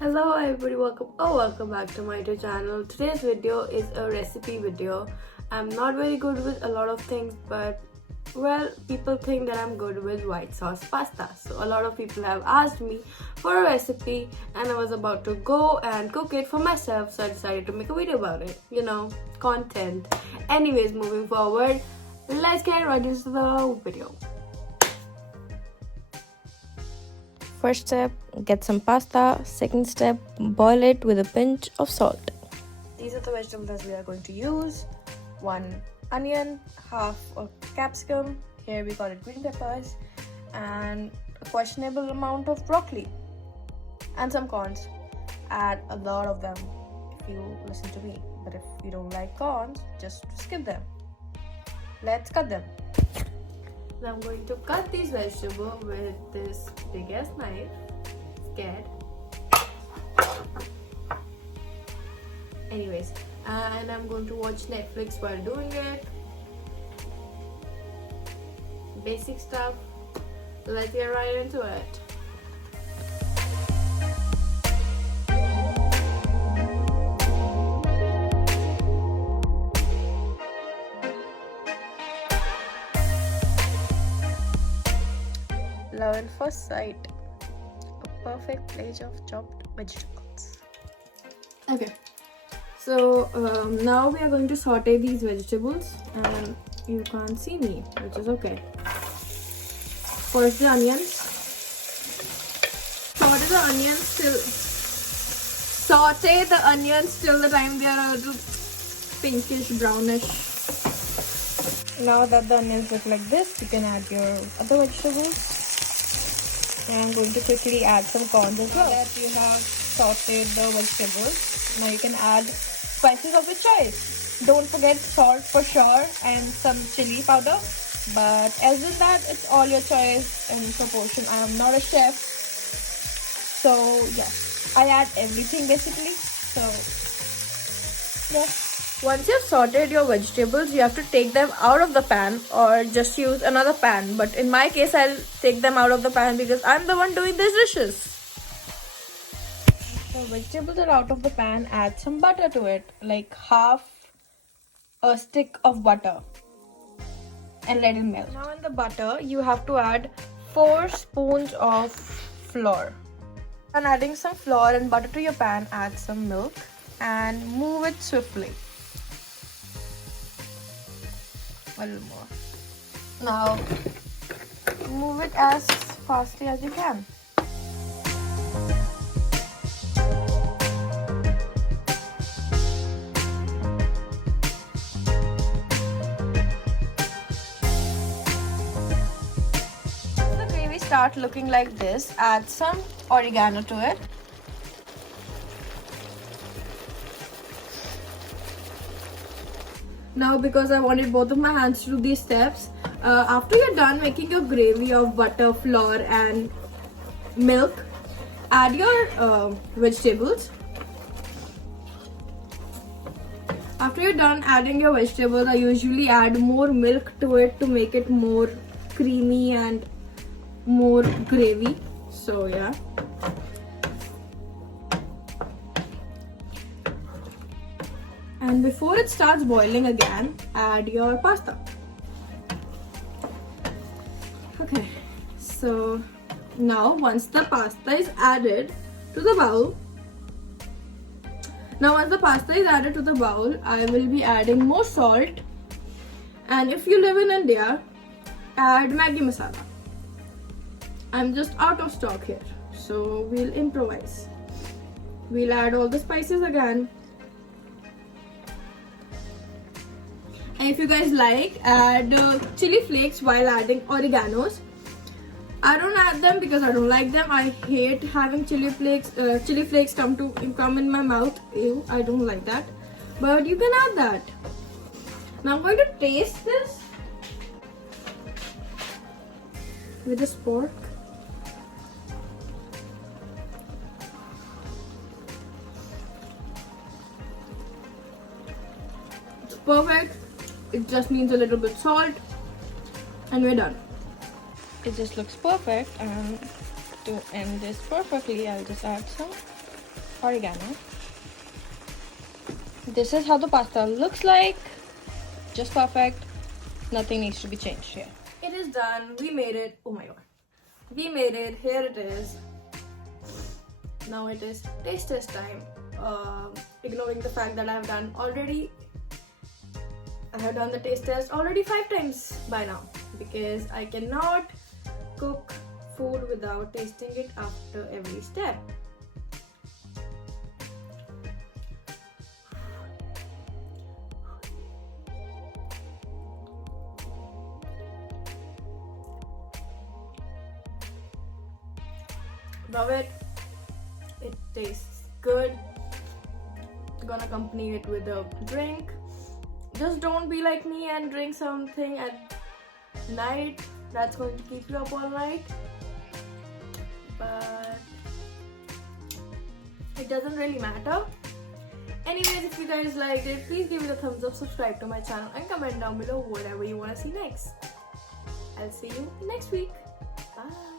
Hello everybody, welcome back to my YouTube channel. Today's video is a recipe video. I'm not very good with a lot of things, but well, people think that I'm good with white sauce pasta. So a lot of people have asked me for a recipe and I was about to go and cook it for myself, so I decided to make a video about it. Content. Anyways, moving forward, let's get right into the video. First step, get some pasta. Second step, boil it with a pinch of salt. These are the vegetables that we are going to use. 1 onion, half a capsicum, here we call it green peppers, and a questionable amount of broccoli, and some corns. Add a lot of them if you listen to me, but if you don't like corns, just skip them. Let's cut them. Now I'm going to cut these vegetables with this big ass knife. Scared. Anyways, and I'm going to watch Netflix while doing it. Basic stuff. Let's get right into it. Love at first sight. A perfect plate of chopped vegetables. Okay. So now we are going to saute these vegetables, and you can't see me, which is okay. First, the onions. Saute the onions till the time they are a little pinkish brownish. Now that the onions look like this, you can add your other vegetables. And I'm going to quickly add some corns as well. That you have sauteed the vegetables. Now you can add spices of your choice. Don't forget salt for sure and some chili powder. But as in that, it's all your choice and proportion. I am not a chef. So yeah, I add everything basically. So yeah. Once you've sauteed your vegetables, you have to take them out of the pan or just use another pan. But in my case, I'll take them out of the pan because I'm the one doing these dishes. So vegetables are out of the pan, add some butter to it, like half a stick of butter, and let it melt. Now in the butter, you have to add 4 spoons of flour. And adding some flour and butter to your pan, add some milk and move it swiftly. A little more. Now move it as fastly as you can. When the gravy starts looking like this, add some oregano to it. Now, because I wanted both of my hands to do these steps, after you're done making your gravy of butter, flour and milk, add your vegetables. After you're done adding your vegetables, I usually add more milk to it to make it more creamy and more gravy. So yeah. And before it starts boiling again, add your pasta. Okay, so now once the pasta is added to the bowl, I will be adding more salt. And if you live in India, add Maggi masala. I'm just out of stock here, so we'll improvise. We'll add all the spices again. And if you guys like, add chili flakes while adding oreganos. I don't add them because I don't like them. I hate having chili flakes come in my mouth. Ew, I don't like that. But you can add that. Now I'm going to taste this with this fork. It's perfect. It just needs a little bit salt and we're done. It just looks perfect, and to end this perfectly, I'll just add some oregano. This is how the pasta looks like. Just perfect. Nothing needs to be changed here. It is done. We made it. Oh my god. We made it. Here it is. Now it is taste test time. Ignoring the fact that I have done the taste test already 5 times by now, because I cannot cook food without tasting it after every step. Love it. It tastes good. Gonna accompany it with a drink. Just don't be like me and drink something at night. That's going to keep you up all night. But it doesn't really matter. Anyways, if you guys liked it, please give it a thumbs up, subscribe to my channel, and comment down below whatever you want to see next. I'll see you next week. Bye.